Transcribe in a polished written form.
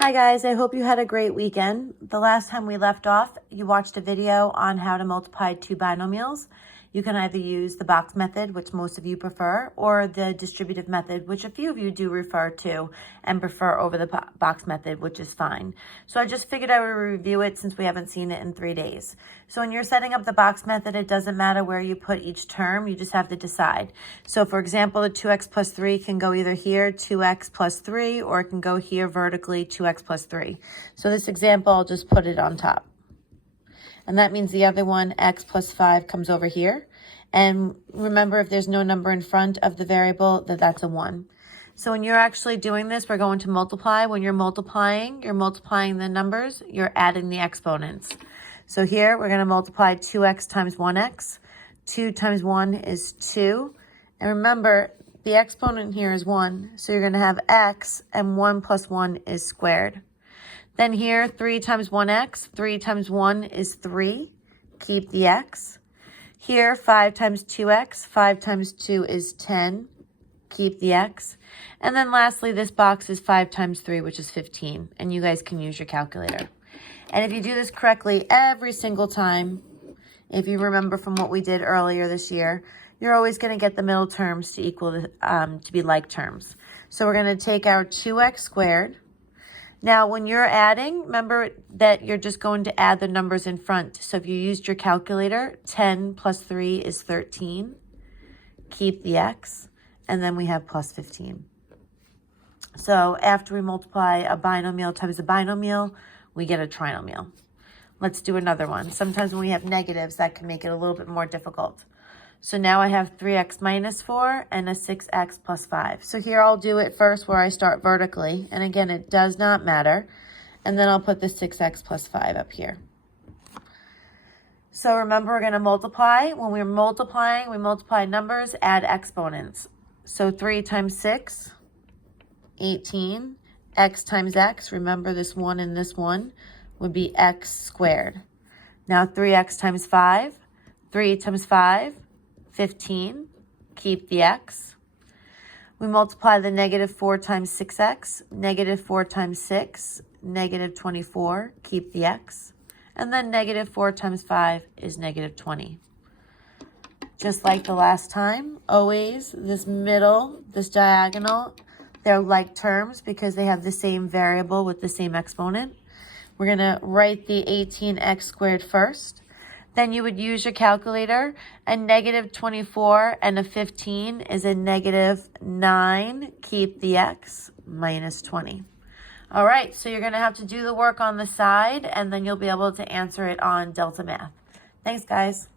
Hi guys, I hope you had a great weekend. The last time we left off, you watched a video on how to multiply two binomials. You can either use the box method, which most of you prefer, or the distributive method, which a few of you do refer to and prefer over the box method, which is fine. So I just figured I would review it since we haven't seen it in 3 days. So when you're setting up the box method, it doesn't matter where you put each term, you just have to decide. So for example, the 2x plus 3 can go either here, 2x plus 3, or it can go here vertically, 2x plus 3. So this example, I'll just put it on top. And that means the other one, x plus 5, comes over here. And remember, if there's no number in front of the variable, that's a 1. So when you're actually doing this, we're going to multiply. When you're multiplying the numbers, you're adding the exponents. So here, we're going to multiply 2x times 1x. 2 times 1 is 2. And remember, the exponent here is 1. So you're going to have x, and 1 plus 1 is squared. Then here, 3 times 1x, 3 times 1 is 3, keep the x. Here, 5 times 2x, 5 times 2 is 10, keep the x. And then lastly, this box is 5 times 3, which is 15, and you guys can use your calculator. And if you do this correctly every single time, if you remember from what we did earlier this year, you're always going to get the middle terms to equal to be like terms. So we're going to take our 2x squared. Now, when you're adding, remember that you're just going to add the numbers in front. So if you used your calculator, 10 plus 3 is 13. Keep the x, and then we have plus 15. So after we multiply a binomial times a binomial, we get a trinomial. Let's do another one. Sometimes when we have negatives, that can make it a little bit more difficult. So now I have 3x minus 4 and a 6x plus 5. So here I'll do it first where I start vertically. And again, it does not matter. And then I'll put the 6x plus 5 up here. So remember, we're going to multiply. When we're multiplying, we multiply numbers, add exponents. So 3 times 6, 18. X times x, remember this 1 and this 1, would be x squared. Now 3x times 5, 3 times 5, 15, keep the x. We multiply the negative 4 times 6x, negative 4 times 6, negative 24, keep the x. And then negative 4 times 5 is negative 20. Just like the last time, always this middle, this diagonal, they're like terms because they have the same variable with the same exponent. We're going to write the 18x squared first. Then you would use your calculator, and negative 24 and a 15 is a negative 9, keep the x, minus 20. All right, so you're going to have to do the work on the side, and then you'll be able to answer it on Delta Math. Thanks, guys.